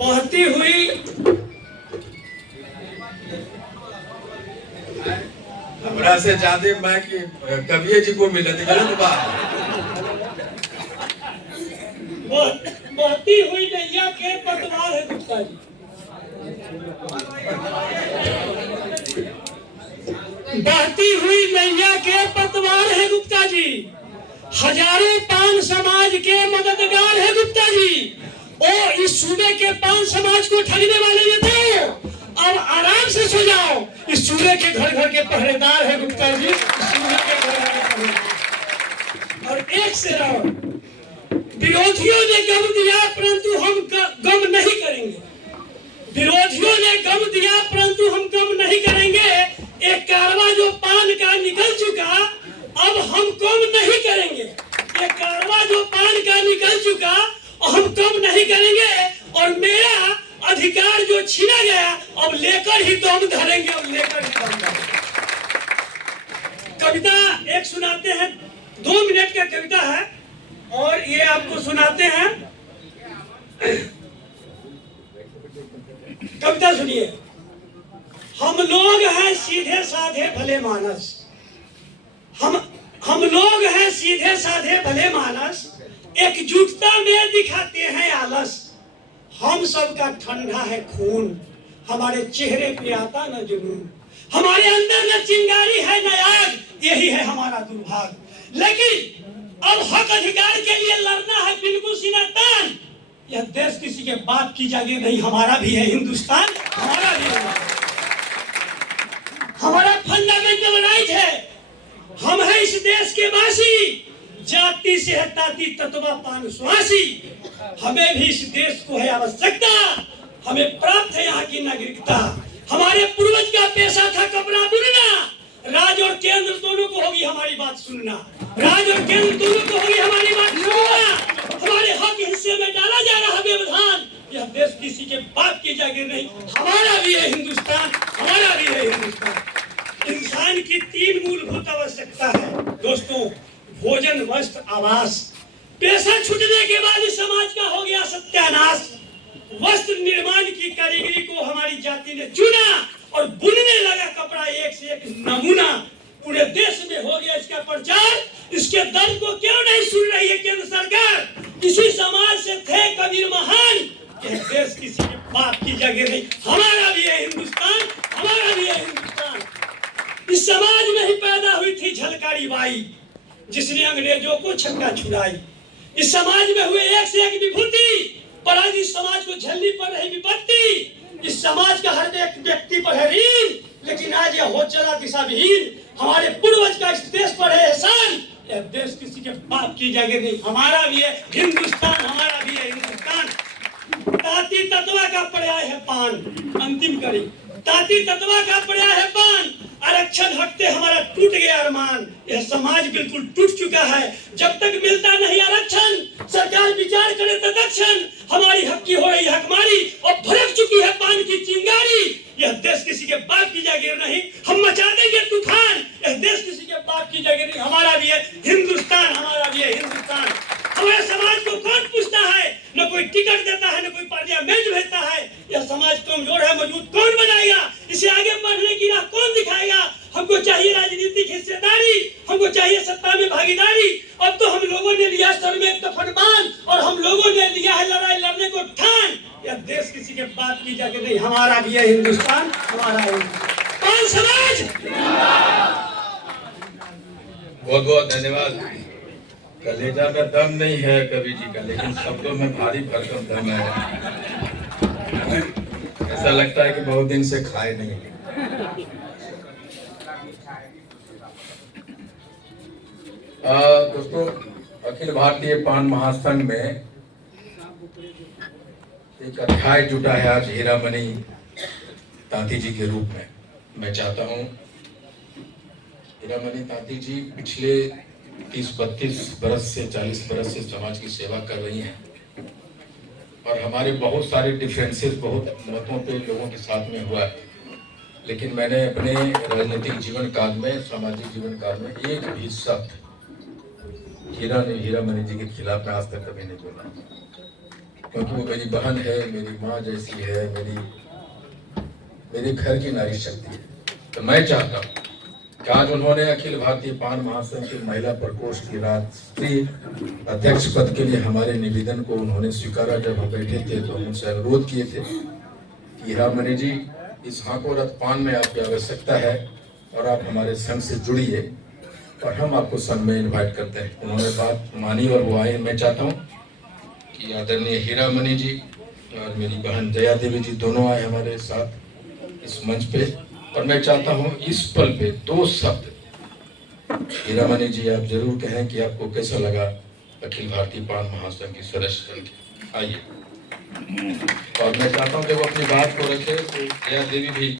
बहती हुई हमरा से ज्यादा मैं कि कविये जी को मिले गलत बात। बहती हुई नैया के पतवार है गुप्ता जी। बहती हुई नैया के पतवार है गुप्ता जी। हजारों पान समाज के मददगार है गुप्ता जी। ओ इस सूबे के पान समाज को ठगने वाले ये थे, अब आराम से सो जाओ। इस सूबे के घर घर के पहरेदार है गुप्ता जी। इस सूबे के घर घर के पहरेदार। और एक से रहो, विरोधियों ने गम दिया परंतु हम गम नहीं करेंगे। विरोधियों ने गम दिया परंतु हम गम नहीं करेंगे। एक कारवा जो पान का निकल चुका, अब हम कम नहीं करेंगे। एक कारवा जो पान का निकल चुका, हम कम नहीं करेंगे। और मेरा अधिकार जो छीना गया, अब लेकर ही दम धरेंगे। अब लेकर ही दम धरेंगे। कविता एक सुनाते हैं, 2 मिनट का कविता है और ये आपको सुनाते हैं। कविता सुनिए। हम लोग हैं सीधे साधे भले मानस। हम लोग हैं सीधे साधे भले मानस, एकजुटता में दिखाते हैं आलस। हम सबका ठंडा है खून, हमारे चेहरे पे आता न जुनून। हमारे अंदर न चिंगारी है न आग, यही है हमारा दुर्भाग्य। लेकिन अब हक अधिकार के लिए लड़ना है बिल्कुल सीना तान। यह देश किसी के बाप की जगह नहीं, हमारा भी है हिंदुस्तान, हमारा भी है। हमारा फंडामेंटल राइट है। हम है इस देश के वासी, जाति से है ताती तत्वा पान सुहासी। हमें भी इस देश को है आवश्यकता, हमें प्राप्त है यहाँ की नागरिकता। हमारे पूर्वज का पेशा था कपड़ा बुनना। राज और केंद्र दोनों को होगी हमारी बात सुनना। राज और केंद्र दोनों को होगी हमारी बात सुनना। हमारे हक हिस्से में डाला जा रहा व्यवधान। यह देश किसी के बाप की जागीर नहीं, हमारा भी है हिंदुस्तान, हमारा भी है हिंदुस्तान। इंसान की 3 मूलभूत आवश्यकता है दोस्तों, भोजन, वस्त्र, आवास। पेशा छूटने के बाद इस समाज का हो गया सत्यानाश। वस्त्र निर्माण की कारीगरी को हमारी जाति ने चुना और बुनने लगा कपड़ा एक से एक नमूना। पूरे देश में हो गया इसका प्रचार। इसके दर्द को क्यों नहीं सुन रही है केंद्र सरकार? इसी समाज से थे कबीर महान। यह देश किसी के बाप की जगह नहीं, हमारा भी है हिंदुस्तान, हमारा भी है हिंदुस्तान। इस समाज में ही पैदा हुई थी झलकारी बाई, जिसने अंग्रेजों को छक्का छुड़ाई। इस समाज में हुए एक से एक विभूति, पर आज इस समाज को झेलनी पड़ रही विपत्ति। इस समाज का हर एक व्यक्ति पर है ऋण, लेकिन आज यह हो चला दिशाविहीन। हमारे पूर्वज का इस देश पर है एहसान। यह देश किसी के बाप की जगह नहीं, हमारा भी है हिंदुस्तान, हमारा भी है हिंदुस्तान। ताती तत्वा का पर्याय है पान। अंतिम कड़ी, ताती तत्वा का पर्याय है पान। आरक्षण हटते हमारा टूट गया अरमान। यह समाज बिल्कुल टूट चुका है। जब तक मिलता नहीं आरक्षण, सरकार विचार करे तत्क्षण। हमारी हक की हो रही हकमारी और भड़क चुकी है पान की चिंगारी। यह देश किसी के बाप की जागीर नहीं, हम मचा देंगे तूफान। यह देश किसी के बाप की जागीर नहीं, हमारा भी है हिंदुस्तान, हमारा भी है हिंदुस्तान। हमारे समाज को कौन पूछता है? न कोई टिकट देता है, न कोई पार्लियामेंट भेजता है। यह समाज कमजोर है, मजबूत कौन बनाएगा? इसे आगे बढ़ने की राह कौन दिखाएगा? हमको चाहिए राजनीतिक हिस्सेदारी, हमको चाहिए सत्ता में भागीदारी। अब तो हम लोगों ने लिया सर में कफन और हम लोगों ने लिया है लड़ाई लड़ने को ठान। यह देश किसी के बाप की जगह नहीं, हमारा भी है हिंदुस्तान, हमारा है पान समाज। बहुत बहुत धन्यवाद। कलेजा में दम नहीं है कवि जी का, लेकिन शब्दों में भारी भरकम दम है। ऐसा लगता है कि बहुत दिन से खाए नहीं। दोस्तों, अखिल भारतीय पान महासंघ में एक अध्याय जुटा है आज हीरामणि तांती जी के रूप में। मैं चाहता हूं हीरामणि तांती जी पिछले 30-32 बरस से 40 बरस से समाज की सेवा कर रही हैं और हमारे बहुत सारे डिफरेंसेस बहुत मतों पे लोगों के साथ में हुआ है, लेकिन मैंने अपने राजनीतिक जीवन काल में, सामाजिक जीवन काल में एक भी शब्द हीरामणि जी के खिलाफ में आज तक कभी नहीं बोला। क्योंकि वो मेरी बहन है, मेरी माँ जैसी है, मेरे घर की नारी शक्ति है। तो मैं चाहता हूँ कि आज उन्होंने अखिल भारतीय पान महासंघ के महिला प्रकोष्ठ की राष्ट्रीय अध्यक्ष पद के लिए हमारे निवेदन को उन्होंने स्वीकारा। जब हम बैठे थे तो हम उनसे अनुरोध किए थे कि हीरामणि जी, इस हाको रथ पान में आपकी आवश्यकता है और आप हमारे संघ से जुड़िए और हम आपको संघ में इन्वाइट करते हैं। उन्होंने बात मानी और वो आए। मैं चाहता हूँ कि आदरणीय हीरामणि जी और मेरी बहन जया देवी जी दोनों आए हमारे साथ इस मंच पे। और मैं चाहता हूँ इस पल पे 2 शब्द हीरामणि जी आप जरूर कहें कि आपको कैसा लगा अखिल भारतीय पान महासंघ की सदस्य बन के। आइए। और मैं चाहता हूँ कि वो अपनी बात को रखे तो जया देवी भी